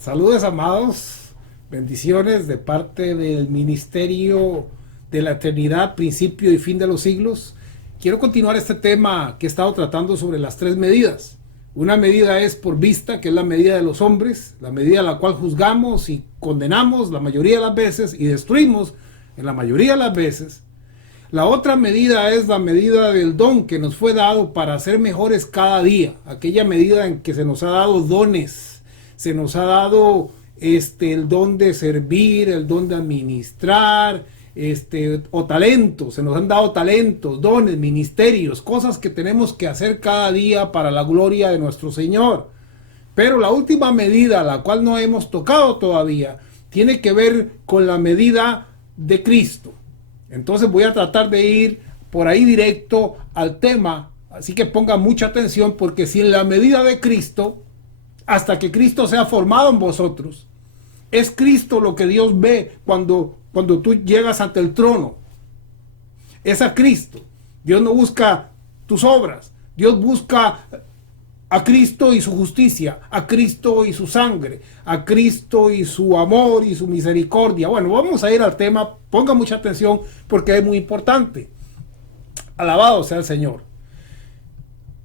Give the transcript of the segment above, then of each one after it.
Saludos, amados, bendiciones de parte del Ministerio de la Eternidad, principio y fin de los siglos. Quiero continuar este tema que he estado tratando sobre las tres medidas. Una medida es por vista, que es la medida de los hombres, la medida a la cual juzgamos y condenamos la mayoría de las veces y destruimos en la mayoría de las veces. La otra medida es la medida del don que nos fue dado para ser mejores cada día, aquella medida en que se nos ha dado dones, se nos ha dado el don de servir, el don de administrar, o talentos, se nos han dado talentos, dones, ministerios, cosas que tenemos que hacer cada día para la gloria de nuestro Señor. Pero la última medida, la cual no hemos tocado todavía, tiene que ver con la medida de Cristo. Entonces voy a tratar de ir por ahí directo al tema, así que ponga mucha atención, porque si en la medida de Cristo, hasta que Cristo sea formado en vosotros, es Cristo lo que Dios ve cuando tú llegas ante el trono. Es a Cristo. Dios no busca tus obras. Dios busca a Cristo y su justicia, a Cristo y su sangre, a Cristo y su amor y su misericordia. Bueno, vamos a ir al tema. Ponga mucha atención porque es muy importante. Alabado sea el Señor.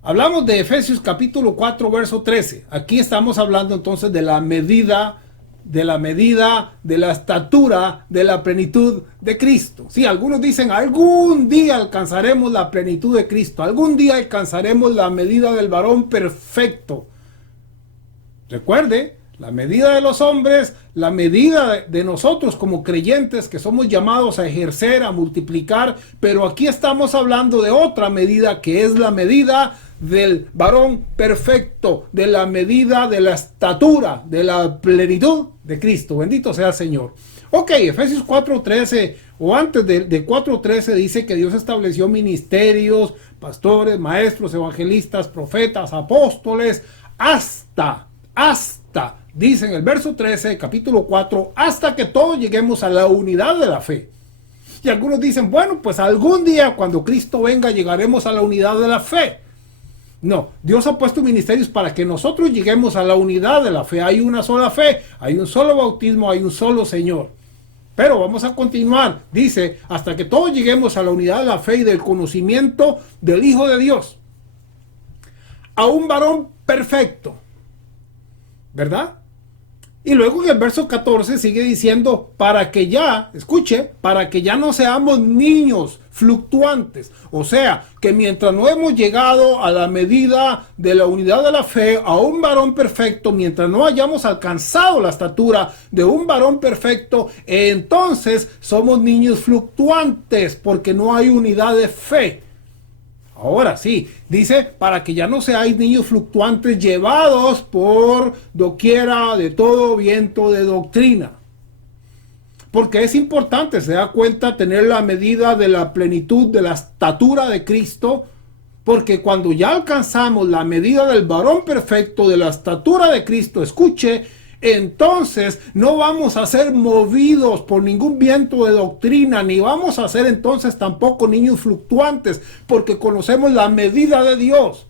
Hablamos de Efesios capítulo 4, verso 13. Aquí estamos hablando entonces de la medida de la estatura de la plenitud de Cristo. Sí, algunos dicen, algún día alcanzaremos la plenitud de Cristo, algún día alcanzaremos la medida del varón perfecto. Recuerde, la medida de los hombres, la medida de nosotros como creyentes que somos llamados a ejercer, a multiplicar, pero aquí estamos hablando de otra medida que es la medida del varón perfecto, de la medida de la estatura, de la plenitud de Cristo. Bendito sea el Señor. Ok, Efesios 4:13 o antes de 4:13 dice que Dios estableció ministerios, pastores, maestros, evangelistas, profetas, apóstoles, hasta, dice en el verso 13, capítulo 4, hasta que todos lleguemos a la unidad de la fe. Y algunos dicen, bueno, pues algún día cuando Cristo venga llegaremos a la unidad de la fe. No, Dios ha puesto ministerios para que nosotros lleguemos a la unidad de la fe. Hay una sola fe, hay un solo bautismo, hay un solo Señor. Pero vamos a continuar. Dice, hasta que todos lleguemos a la unidad de la fe y del conocimiento del Hijo de Dios. A un varón perfecto. ¿Verdad? Y luego en el verso 14 sigue diciendo, para que ya, escuche, para que ya no seamos niños fluctuantes. O sea, que mientras no hemos llegado a la medida de la unidad de la fe, a un varón perfecto, mientras no hayamos alcanzado la estatura de un varón perfecto, entonces somos niños fluctuantes, porque no hay unidad de fe. Ahora sí, dice, para que ya no seáis niños fluctuantes llevados por doquiera de todo viento de doctrina. Porque es importante, se da cuenta, tener la medida de la plenitud de la estatura de Cristo, porque cuando ya alcanzamos la medida del varón perfecto de la estatura de Cristo, escuche, entonces no vamos a ser movidos por ningún viento de doctrina, ni vamos a ser entonces tampoco niños fluctuantes, porque conocemos la medida de Dios.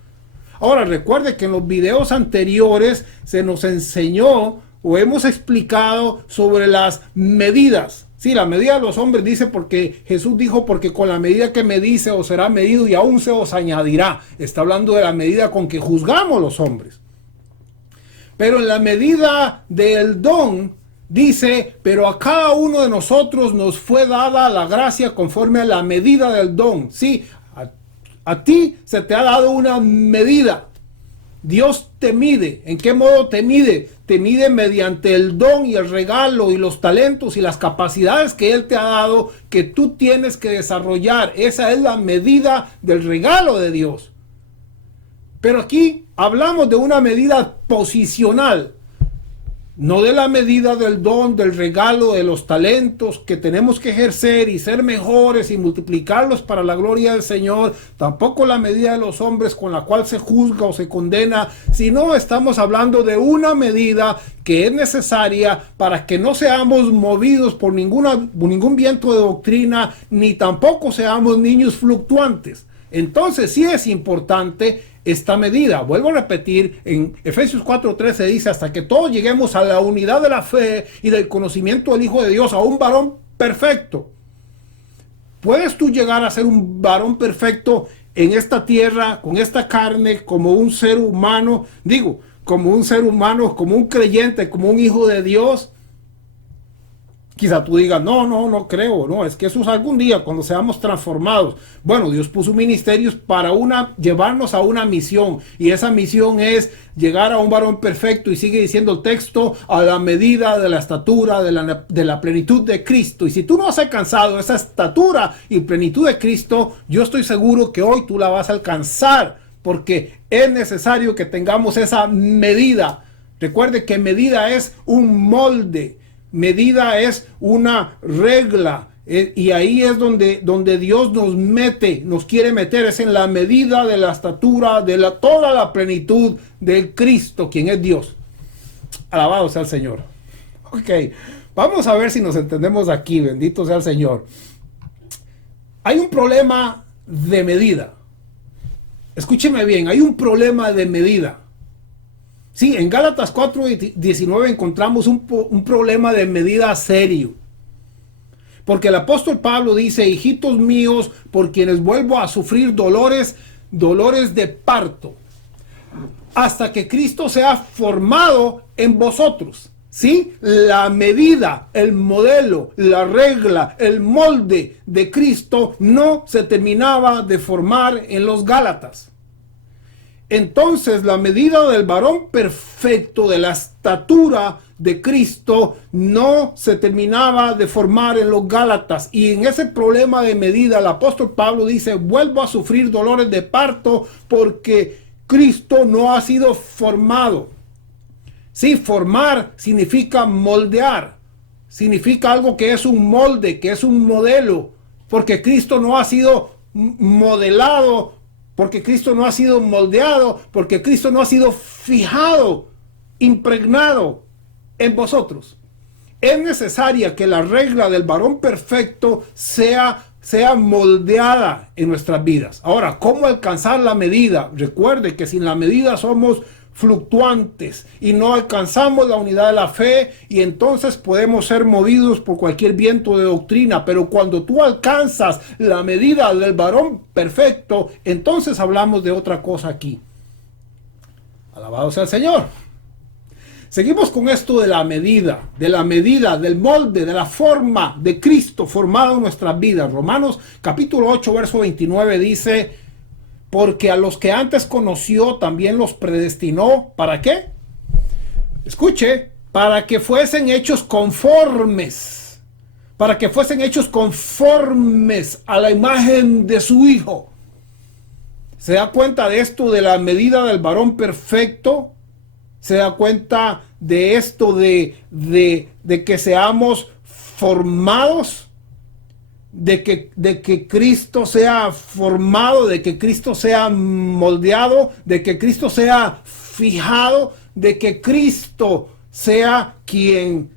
Ahora recuerde que en los videos anteriores se nos enseñó o hemos explicado sobre las medidas. Sí, la medida de los hombres dice porque Jesús dijo, porque con la medida que medís os será medido y aún se os añadirá. Está hablando de la medida con que juzgamos los hombres. Pero en la medida del don, dice, pero a cada uno de nosotros nos fue dada la gracia conforme a la medida del don. Sí, a ti se te ha dado una medida. Dios te mide. ¿En qué modo te mide? Te mide mediante el don y el regalo y los talentos y las capacidades que Él te ha dado, que tú tienes que desarrollar. Esa es la medida del regalo de Dios. Pero aquí hablamos de una medida posicional, no de la medida del don, del regalo, de los talentos que tenemos que ejercer y ser mejores y multiplicarlos para la gloria del Señor. Tampoco la medida de los hombres con la cual se juzga o se condena, sino estamos hablando de una medida que es necesaria para que no seamos movidos por ningún viento de doctrina, ni tampoco seamos niños fluctuantes. Entonces sí es importante esta medida. Vuelvo a repetir, en Efesios 4:13 dice, hasta que todos lleguemos a la unidad de la fe y del conocimiento del Hijo de Dios, a un varón perfecto. ¿Puedes tú llegar a ser un varón perfecto en esta tierra, con esta carne, como un ser humano? Digo, como un ser humano, como un creyente, como un hijo de Dios. Quizá tú digas, no creo, no, es que eso es algún día cuando seamos transformados. Bueno, Dios puso ministerios para llevarnos a una misión, y esa misión es llegar a un varón perfecto, y sigue diciendo el texto, a la medida de la estatura de la plenitud de Cristo. Y si tú no has alcanzado esa estatura y plenitud de Cristo, yo estoy seguro que hoy tú la vas a alcanzar, porque es necesario que tengamos esa medida. Recuerde que medida es un molde. Medida es una regla, y ahí es donde Dios nos mete, nos quiere meter, es en la medida de la estatura de toda la plenitud de Cristo, quien es Dios. Alabado sea el Señor. Ok, vamos a ver si nos entendemos aquí, bendito sea el Señor. Hay un problema de medida. Escúcheme bien, hay un problema de medida. Sí, en Gálatas 4:19 encontramos un problema de medida serio. Porque el apóstol Pablo dice, hijitos míos, por quienes vuelvo a sufrir dolores de parto, hasta que Cristo sea formado en vosotros. ¿Sí? La medida, el modelo, la regla, el molde de Cristo no se terminaba de formar en los Gálatas. Entonces la medida del varón perfecto, de la estatura de Cristo, no se terminaba de formar en los Gálatas. Y en ese problema de medida, el apóstol Pablo dice, vuelvo a sufrir dolores de parto porque Cristo no ha sido formado. Sí, formar significa moldear. Significa algo que es un molde, que es un modelo. Porque Cristo no ha sido modelado, porque Cristo no ha sido moldeado, porque Cristo no ha sido fijado, impregnado en vosotros. Es necesaria que la regla del varón perfecto sea moldeada en nuestras vidas. Ahora, ¿cómo alcanzar la medida? Recuerde que sin la medida somos fluctuantes y no alcanzamos la unidad de la fe, y entonces podemos ser movidos por cualquier viento de doctrina. Pero cuando tú alcanzas la medida del varón perfecto, entonces hablamos de otra cosa aquí. Alabado sea el Señor. Seguimos con esto de la medida, del molde, de la forma de Cristo formado en nuestras vidas. Romanos capítulo 8, verso 29 dice, porque a los que antes conoció también los predestinó. ¿Para qué? Escuche, para que fuesen hechos conformes. Para que fuesen hechos conformes a la imagen de su Hijo. ¿Se da cuenta de esto de la medida del varón perfecto? ¿Se da cuenta de esto de que seamos formados? De que Cristo sea formado, de que Cristo sea moldeado, de que Cristo sea fijado, de que Cristo sea quien,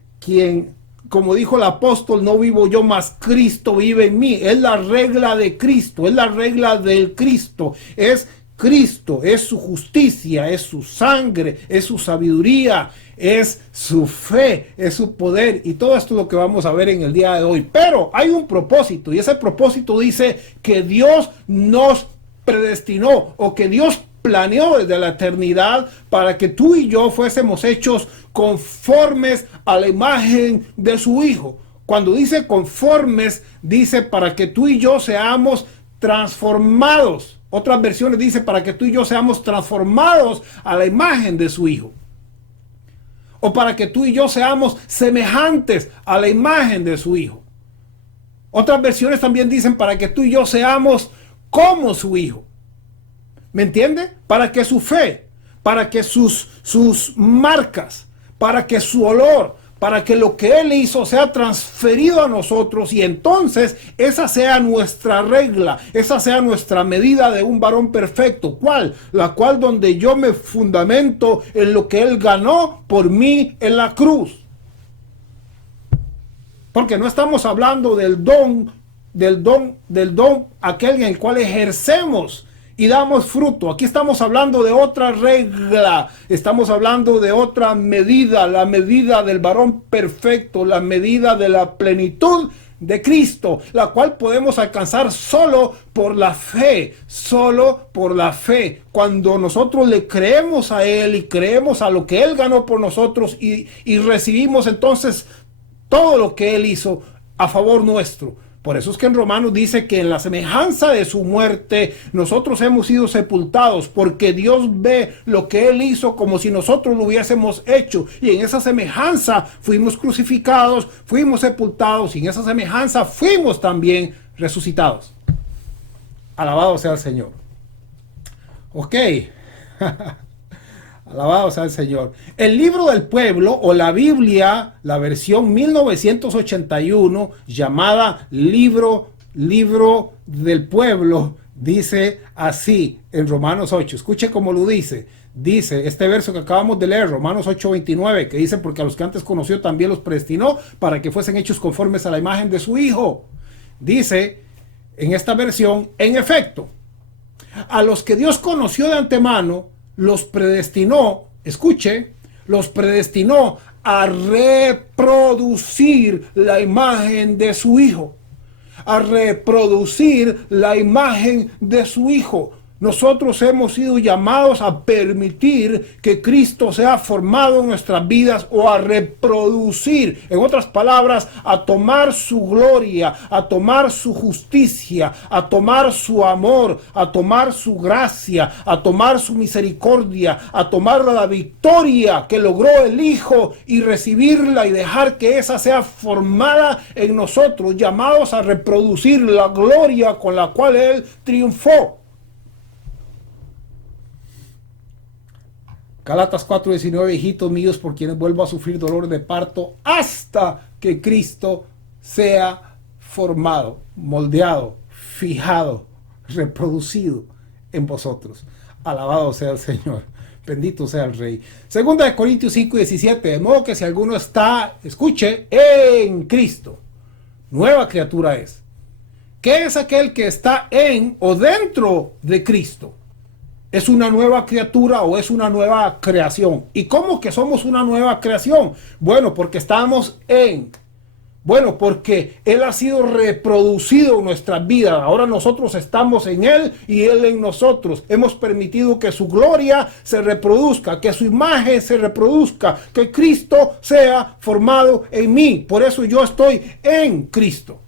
como dijo el apóstol, no vivo yo, mas Cristo vive en mí. Es la regla de Cristo, es la regla del Cristo, es Cristo, es su justicia, es su sangre, es su sabiduría, es su fe, es su poder, y todo esto es lo que vamos a ver en el día de hoy. Pero hay un propósito, y ese propósito dice que Dios nos predestinó, o que Dios planeó desde la eternidad para que tú y yo fuésemos hechos conformes a la imagen de su Hijo. Cuando dice conformes, dice para que tú y yo seamos transformados. Otras versiones dicen para que tú y yo seamos transformados a la imagen de su Hijo. O para que tú y yo seamos semejantes a la imagen de su Hijo. Otras versiones también dicen para que tú y yo seamos como su Hijo. ¿Me entiende? Para que su fe, para que sus marcas, para que su olor, para que lo que Él hizo sea transferido a nosotros, y entonces esa sea nuestra regla, esa sea nuestra medida de un varón perfecto. ¿Cuál? La cual donde yo me fundamento en lo que Él ganó por mí en la cruz. Porque no estamos hablando del don del don aquel en el cual ejercemos y damos fruto. Aquí estamos hablando de otra regla, estamos hablando de otra medida, la medida del varón perfecto, la medida de la plenitud de Cristo, la cual podemos alcanzar solo por la fe, solo por la fe. Cuando nosotros le creemos a Él y creemos a lo que Él ganó por nosotros y recibimos entonces todo lo que Él hizo a favor nuestro. Por eso es que en Romanos dice que en la semejanza de su muerte nosotros hemos sido sepultados, porque Dios ve lo que Él hizo como si nosotros lo hubiésemos hecho, y en esa semejanza fuimos crucificados, fuimos sepultados, y en esa semejanza fuimos también resucitados. Alabado sea el Señor. Ok. Alabado sea el Señor. El libro del pueblo, o la Biblia, la versión 1981, llamada libro del pueblo, dice así en Romanos 8. Escuche cómo lo dice. Dice este verso que acabamos de leer, Romanos 8:29, que dice: porque a los que antes conoció también los predestinó para que fuesen hechos conformes a la imagen de su Hijo. Dice en esta versión: en efecto, a los que Dios conoció de antemano, los predestinó, escuche, los predestinó a reproducir la imagen de su Hijo. A reproducir la imagen de su Hijo. Nosotros hemos sido llamados a permitir que Cristo sea formado en nuestras vidas, o a reproducir, en otras palabras, a tomar su gloria, a tomar su justicia, a tomar su amor, a tomar su gracia, a tomar su misericordia, a tomar la victoria que logró el Hijo y recibirla y dejar que esa sea formada en nosotros, llamados a reproducir la gloria con la cual Él triunfó. Gálatas 4:19, hijitos míos, por quienes vuelvo a sufrir dolor de parto hasta que Cristo sea formado, moldeado, fijado, reproducido en vosotros. Alabado sea el Señor, bendito sea el Rey. Segunda de Corintios 5:17, de modo que si alguno está, escuche, en Cristo, nueva criatura es. ¿Qué es aquel que está en o dentro de Cristo? ¿Es una nueva criatura o es una nueva creación? ¿Y cómo que somos una nueva creación? Bueno, porque estamos en. Bueno, porque Él ha sido reproducido en nuestras vidas. Ahora nosotros estamos en Él y Él en nosotros. Hemos permitido que su gloria se reproduzca, que su imagen se reproduzca, que Cristo sea formado en mí. Por eso yo estoy en Cristo.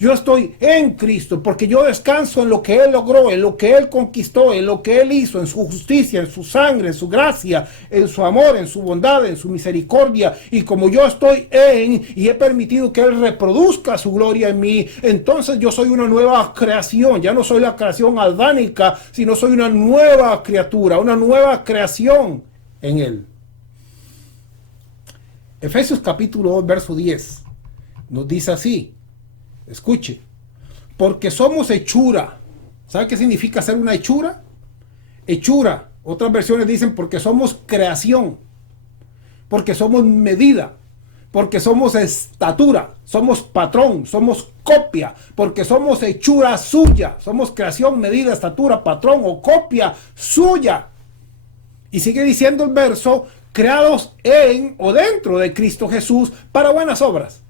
Yo estoy en Cristo porque yo descanso en lo que Él logró, en lo que Él conquistó, en lo que Él hizo, en su justicia, en su sangre, en su gracia, en su amor, en su bondad, en su misericordia. Y como yo estoy en y he permitido que Él reproduzca su gloria en mí, entonces yo soy una nueva creación. Ya no soy la creación adánica, sino soy una nueva criatura, una nueva creación en Él. Efesios capítulo 2, verso 10 nos dice así. Escuche, porque somos hechura. ¿Sabe qué significa ser una hechura? Hechura. Otras versiones dicen porque somos creación, porque somos medida, porque somos estatura, somos patrón, somos copia, porque somos hechura suya, somos creación, medida, estatura, patrón o copia suya. Y sigue diciendo el verso, creados en o dentro de Cristo Jesús para buenas obras,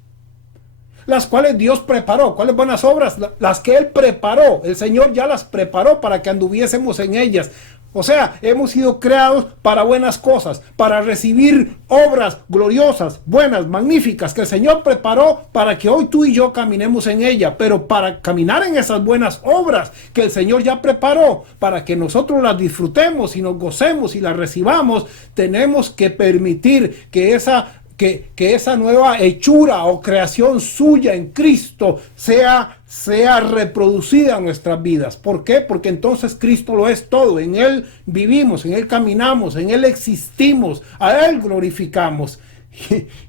las cuales Dios preparó. ¿Cuáles buenas obras? Las que Él preparó. El Señor ya las preparó para que anduviésemos en ellas. O sea, hemos sido creados para buenas cosas, para recibir obras gloriosas, buenas, magníficas, que el Señor preparó para que hoy tú y yo caminemos en ella. Pero para caminar en esas buenas obras que el Señor ya preparó, para que nosotros las disfrutemos y nos gocemos y las recibamos, tenemos que permitir que esa nueva hechura o creación suya en Cristo sea reproducida en nuestras vidas. ¿Por qué? Porque entonces Cristo lo es todo. En Él vivimos, en Él caminamos, en Él existimos, a Él glorificamos.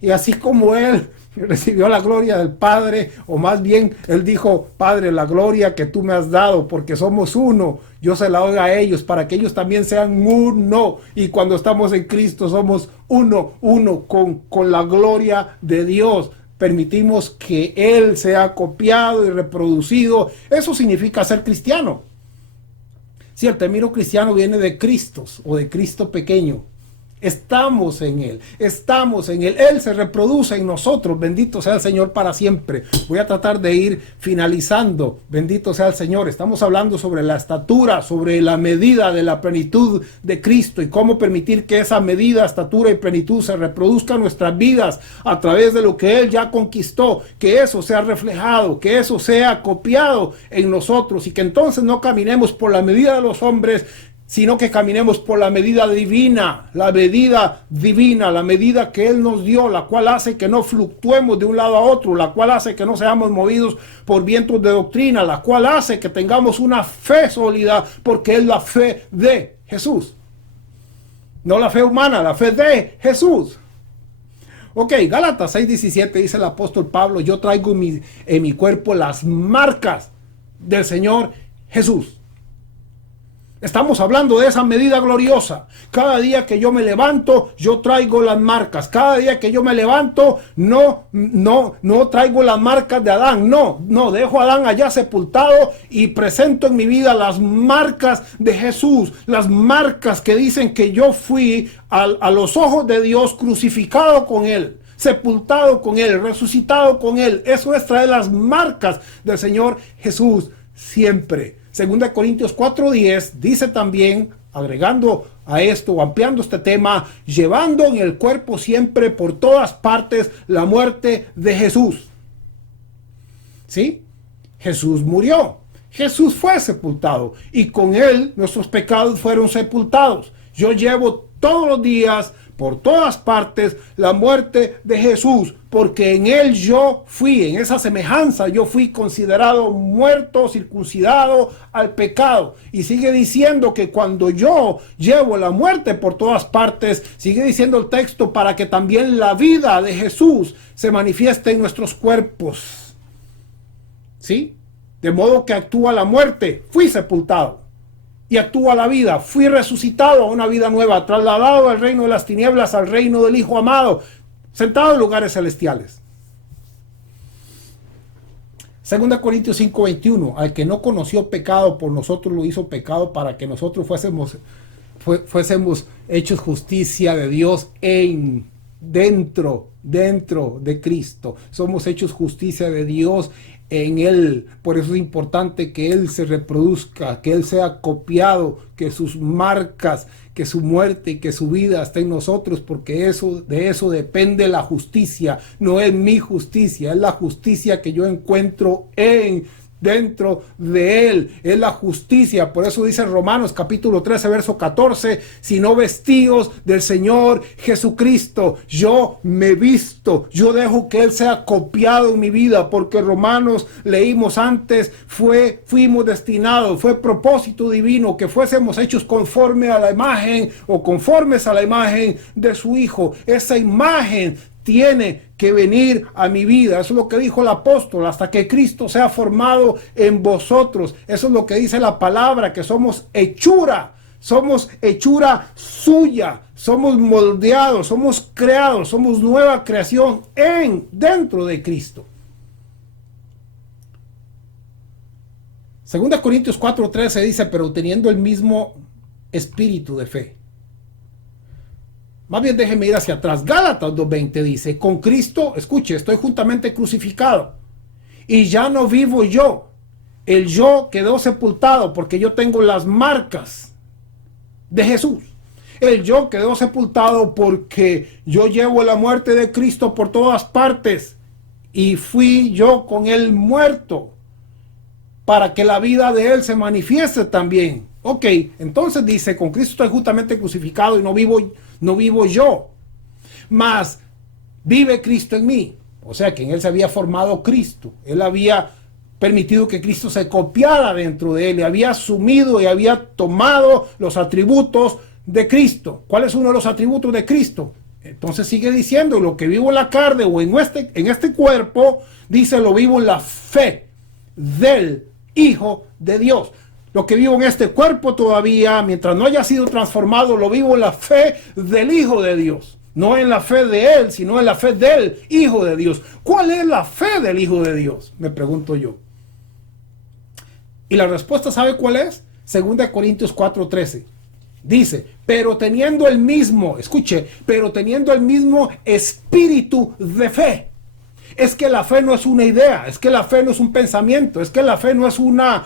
Y así como Él recibió la gloria del Padre, o más bien Él dijo: Padre, la gloria que tú me has dado, porque somos uno, yo se la doy a ellos, para que ellos también sean uno. Y cuando estamos en Cristo somos uno con la gloria de Dios. permitimos que Él sea copiado y reproducido. Eso significa ser cristiano. Si el término cristiano viene de Cristos o de Cristo pequeño. Estamos en Él, Él se reproduce en nosotros, bendito sea el Señor para siempre. Voy a tratar de ir finalizando, bendito sea el Señor. Estamos hablando sobre la estatura, sobre la medida de la plenitud de Cristo y cómo permitir que esa medida, estatura y plenitud se reproduzca en nuestras vidas a través de lo que Él ya conquistó, que eso sea reflejado, que eso sea copiado en nosotros y que entonces no caminemos por la medida de los hombres, sino que caminemos por la medida divina, la medida que Él nos dio, la cual hace que no fluctuemos de un lado a otro, la cual hace que no seamos movidos por vientos de doctrina, la cual hace que tengamos una fe sólida, porque es la fe de Jesús. No la fe humana, la fe de Jesús. Ok, Gálatas 6:17 dice el apóstol Pablo, yo traigo en mi cuerpo las marcas del Señor Jesús. Estamos hablando de esa medida gloriosa. Cada día que yo me levanto, yo traigo las marcas. Cada día que yo me levanto, no traigo las marcas de Adán. No, dejo a Adán allá sepultado y presento en mi vida las marcas de Jesús. Las marcas que dicen que yo fui a los ojos de Dios crucificado con Él, sepultado con Él, resucitado con Él. Eso es traer las marcas del Señor Jesús siempre. 2 Corintios 4:10 dice también, agregando a esto o ampliando este tema, llevando en el cuerpo siempre por todas partes la muerte de Jesús. ¿Sí? Jesús murió, Jesús fue sepultado y con Él nuestros pecados fueron sepultados. Yo llevo todos los días, por todas partes, la muerte de Jesús, porque en Él yo fui, en esa semejanza yo fui considerado muerto, circuncidado al pecado. Y sigue diciendo que cuando yo llevo la muerte por todas partes, sigue diciendo el texto, para que también la vida de Jesús se manifieste en nuestros cuerpos. ¿Sí? De modo que actúa la muerte, fui sepultado. Y actúa la vida, fui resucitado a una vida nueva, trasladado del reino de las tinieblas al reino del Hijo amado, sentado en lugares celestiales. 2 Corintios 5:21, al que no conoció pecado, por nosotros lo hizo pecado para que nosotros fuésemos hechos justicia de Dios dentro de Cristo. Somos hechos justicia de Dios en Él. Por eso es importante que Él se reproduzca, que Él sea copiado, que sus marcas, que su muerte y que su vida esté en nosotros, porque de eso depende la justicia. No es mi justicia, es la justicia que yo encuentro dentro de Él, es la justicia. Por eso dice Romanos capítulo 13 verso 14, sino vestidos del Señor Jesucristo. Yo me visto, yo dejo que Él sea copiado en mi vida, porque Romanos leímos antes, fuimos destinados, fue propósito divino que fuésemos hechos conforme a la imagen o conformes a la imagen de su Hijo. Esa imagen tiene que venir a mi vida. Eso es lo que dijo el apóstol, hasta que Cristo sea formado en vosotros. Eso es lo que dice la palabra, que somos hechura suya, somos moldeados, somos creados, somos nueva creación dentro de Cristo. 2 Corintios 4:13 dice, pero teniendo el mismo espíritu de fe. Más bien déjeme ir hacia atrás. Gálatas 2:20 dice, con Cristo, escuche, estoy juntamente crucificado y ya no vivo yo. El yo quedó sepultado porque yo tengo las marcas de Jesús. El yo quedó sepultado porque yo llevo la muerte de Cristo por todas partes y fui yo con Él muerto para que la vida de Él se manifieste también. Ok, entonces dice, con Cristo estoy justamente crucificado y no vivo yo, mas vive Cristo en mí. O sea que en Él se había formado Cristo. Él había permitido que Cristo se copiara dentro de Él, y había asumido y había tomado los atributos de Cristo. ¿Cuál es uno de los atributos de Cristo? Entonces sigue diciendo, lo que vivo en la carne o en este cuerpo, dice, lo vivo en la fe del Hijo de Dios. Lo que vivo en este cuerpo todavía, mientras no haya sido transformado, lo vivo en la fe del Hijo de Dios. No en la fe de él, sino en la fe del Hijo de Dios. ¿Cuál es la fe del Hijo de Dios? Me pregunto yo. Y la respuesta, ¿sabe cuál es? 2 Corintios 4:13. Dice, pero teniendo el mismo, escuche, pero teniendo el mismo espíritu de fe. Es que la fe no es una idea, es que la fe no es un pensamiento, es que la fe no es una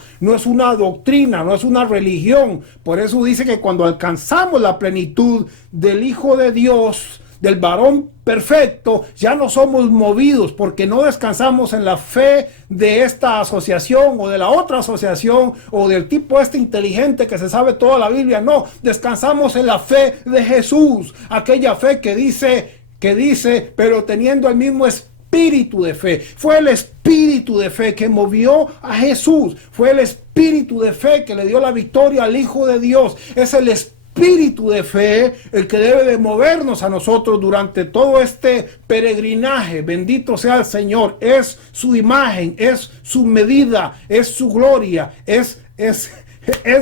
doctrina, no es una religión. Por eso dice que cuando alcanzamos la plenitud del Hijo de Dios, del varón perfecto, ya no somos movidos porque no descansamos en la fe de esta asociación o de la otra asociación o del tipo este inteligente que se sabe toda la Biblia. No, descansamos en la fe de Jesús, aquella fe que dice, pero teniendo el mismo espíritu de fe. Fue el espíritu de fe que movió a Jesús, fue el espíritu de fe que le dio la victoria al Hijo de Dios. Es el espíritu de fe el que debe de movernos a nosotros durante todo este peregrinaje. Bendito sea el Señor. Es su imagen, es su medida, es su gloria, es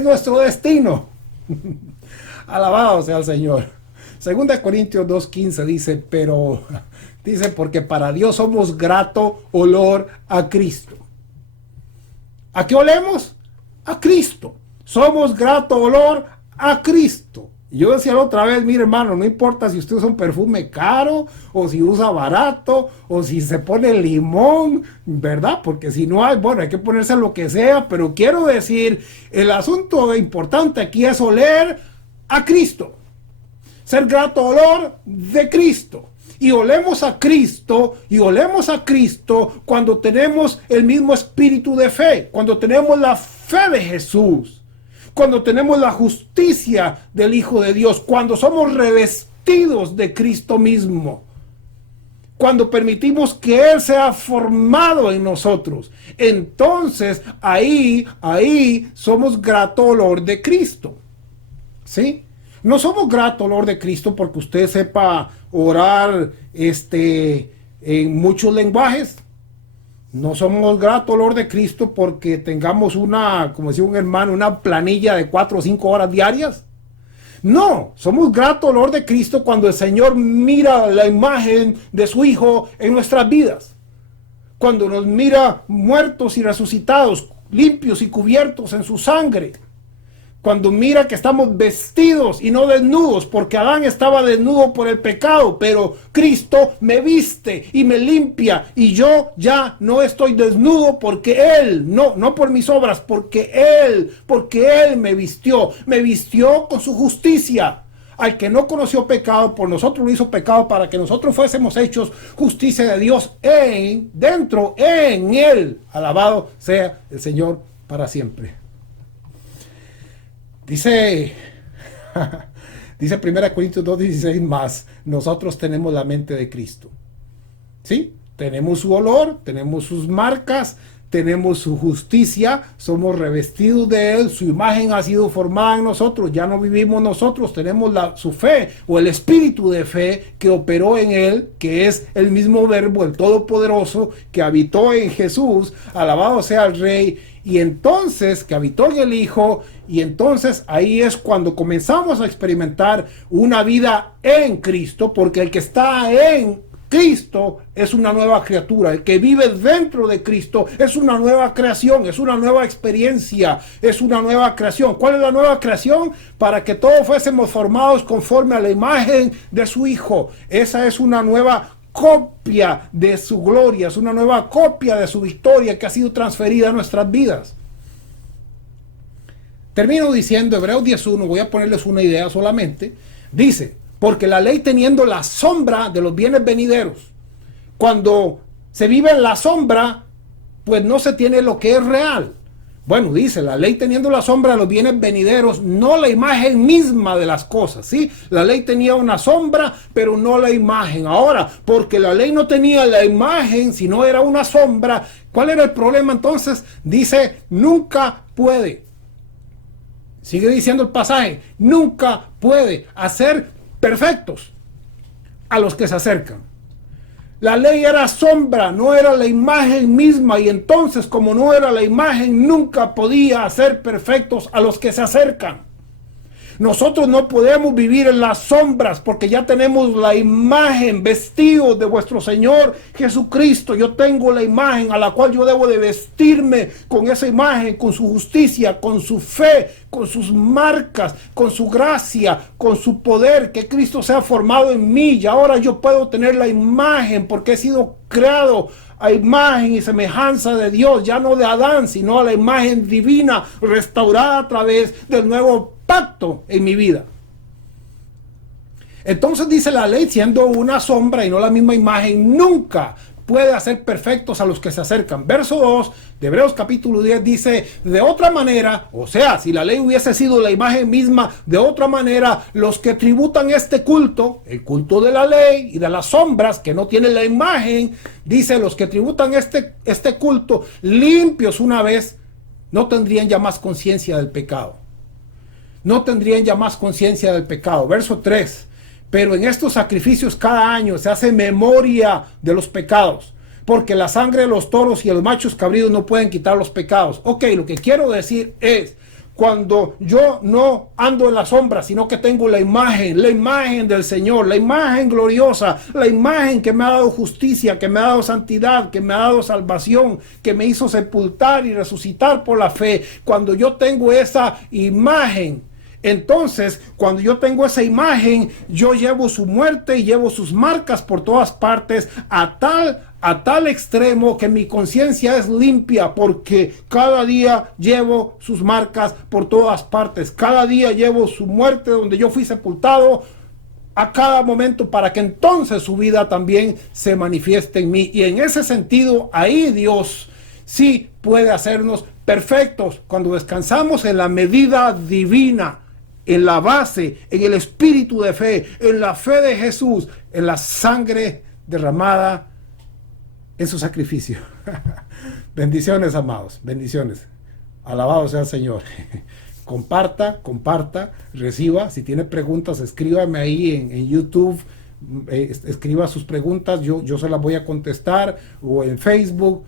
nuestro destino. Alabado sea el Señor. 2 Corintios 2:15 dice, porque para Dios somos grato olor a Cristo. ¿A qué olemos? A Cristo. Somos grato olor a Cristo. Y yo decía la otra vez, mire hermano, no importa si usted usa un perfume caro, o si usa barato, o si se pone limón, ¿verdad? Porque si no hay, bueno, hay que ponerse lo que sea, pero quiero decir, el asunto importante aquí es oler a Cristo. Ser grato olor de Cristo. Y olemos a Cristo cuando tenemos el mismo espíritu de fe, cuando tenemos la fe de Jesús, cuando tenemos la justicia del Hijo de Dios, cuando somos revestidos de Cristo mismo, cuando permitimos que Él sea formado en nosotros. Entonces ahí somos grato olor de Cristo. ¿Sí? No somos grato olor de Cristo porque usted sepa orar en muchos lenguajes. No somos grato olor de Cristo porque tengamos como decía un hermano, una planilla de 4 o 5 horas diarias. No, somos grato olor de Cristo cuando el Señor mira la imagen de su Hijo en nuestras vidas. Cuando nos mira muertos y resucitados, limpios y cubiertos en su sangre. Cuando mira que estamos vestidos y no desnudos, porque Adán estaba desnudo por el pecado, pero Cristo me viste y me limpia, y yo ya no estoy desnudo porque Él, no por mis obras, porque Él me vistió con su justicia. Al que no conoció pecado, por nosotros lo hizo pecado para que nosotros fuésemos hechos justicia de Dios dentro en Él. Alabado sea el Señor para siempre. Dice 1 Corintios 2:16 más, nosotros tenemos la mente de Cristo. ¿Sí? Tenemos su olor, tenemos sus marcas, tenemos su justicia, somos revestidos de Él, su imagen ha sido formada en nosotros, ya no vivimos nosotros, tenemos su fe o el espíritu de fe que operó en Él, que es el mismo verbo, el Todopoderoso, que habitó en Jesús, alabado sea el Rey, y entonces que habitó en el Hijo, y entonces ahí es cuando comenzamos a experimentar una vida en Cristo, porque el que está en Cristo es una nueva criatura. El que vive dentro de Cristo es una nueva creación, es una nueva experiencia, es una nueva creación. ¿Cuál es la nueva creación? Para que todos fuésemos formados conforme a la imagen de su Hijo. Esa es una nueva copia de su gloria, es una nueva copia de su victoria que ha sido transferida a nuestras vidas. Termino diciendo, Hebreos 10:1, voy a ponerles una idea solamente. Dice, porque la ley teniendo la sombra de los bienes venideros. Cuando se vive en la sombra, pues no se tiene lo que es real. Bueno, dice, la ley teniendo la sombra de los bienes venideros, no la imagen misma de las cosas, ¿sí? La ley tenía una sombra, pero no la imagen. Ahora, porque la ley no tenía la imagen, sino era una sombra, ¿cuál era el problema entonces? Dice, nunca puede. Sigue diciendo el pasaje, nunca puede hacer perfectos a los que se acercan. La ley era sombra, no era la imagen misma, y entonces como no era la imagen, nunca podía hacer perfectos a los que se acercan. Nosotros no podemos vivir en las sombras porque ya tenemos la imagen, vestidos de vuestro Señor Jesucristo. Yo tengo la imagen a la cual yo debo de vestirme con esa imagen, con su justicia, con su fe, con sus marcas, con su gracia, con su poder, que Cristo sea formado en mí. Y ahora yo puedo tener la imagen porque he sido creado a imagen y semejanza de Dios, ya no de Adán, sino a la imagen divina restaurada a través del nuevo pacto en mi vida. Entonces dice la ley, siendo una sombra y no la misma imagen, nunca puede hacer perfectos a los que se acercan. Verso 2 de Hebreos capítulo 10 dice, de otra manera, o sea, si la ley hubiese sido la imagen misma, de otra manera, los que tributan este culto, el culto de la ley y de las sombras, que no tienen la imagen, dice, los que tributan este culto, limpios una vez, no tendrían ya más conciencia del pecado. No tendrían ya más conciencia del pecado. Verso 3. Pero en estos sacrificios cada año se hace memoria de los pecados, porque la sangre de los toros y de los machos cabríos no pueden quitar los pecados. Ok, lo que quiero decir es, cuando yo no ando en la sombra, sino que tengo la imagen del Señor, la imagen gloriosa, la imagen que me ha dado justicia, que me ha dado santidad, que me ha dado salvación, que me hizo sepultar y resucitar por la fe. Cuando yo tengo esa imagen, entonces, cuando yo tengo esa imagen, yo llevo su muerte y llevo sus marcas por todas partes a tal extremo que mi conciencia es limpia, porque cada día llevo sus marcas por todas partes. Cada día llevo su muerte donde yo fui sepultado a cada momento, para que entonces su vida también se manifieste en mí. Y en ese sentido, ahí Dios sí puede hacernos perfectos cuando descansamos en la medida divina, en la base, en el espíritu de fe, en la fe de Jesús, en la sangre derramada en su sacrificio. Bendiciones, amados, bendiciones. Alabado sea el Señor. Comparta, reciba. Si tiene preguntas, escríbame ahí en YouTube. Escriba sus preguntas, yo se las voy a contestar, o en Facebook,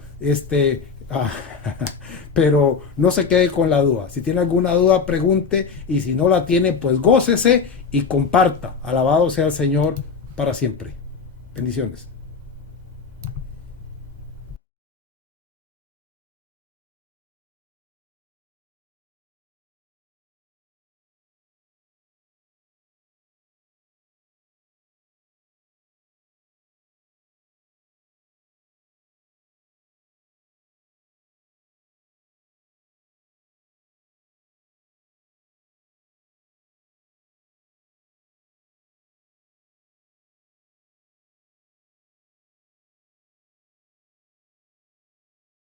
pero no se quede con la duda. Si tiene alguna duda, pregunte, y si no la tiene, pues gócese y comparta. Alabado sea el Señor para siempre. Bendiciones.